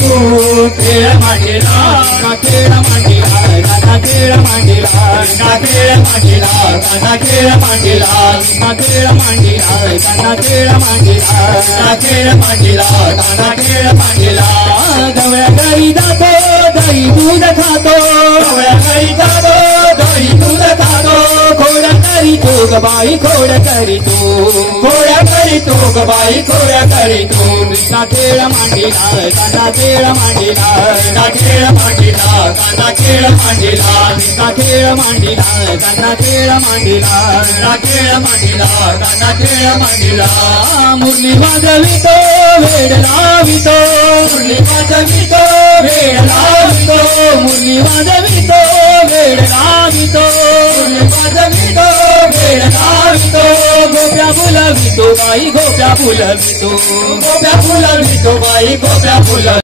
तू खेळ मांडीला खेळ मांडीला गाणा खेळ मांडीला खेळ मांडीला गाणा खेळ मांडीला खेळ मांडीला गाणा खेळ मांडीला खेळ मांडीला गाणा खेळ मांडीला गवळ्या गाई जातो दही दूध खातो गवळ्या गाई जातो दही दूध खातो खोड्या करी तो गबाई खोड्या करी तो खोड्या करी तो गबाई खोड्या करी तो कृष्णा खेळ मांडीला गाणा खेळ मांडीला खेळ मांडीला गाणा खेळ मांडीला कृष्णा खेळ मांडीला गाणा खेळ मांडीला खेळ मांडीला गाणा खेळ मांडीला मुरली वाजवितो वेड लावितो मुरली वाजवितो वेड लावितो मुरली वाजवितो वेड लावितो मुरली वाजवितो वेड लावितो गोप्या फुलवितो बाई गोप्या फुलवितो गोप्या फुलवितो बाई गोप्या फुलवितो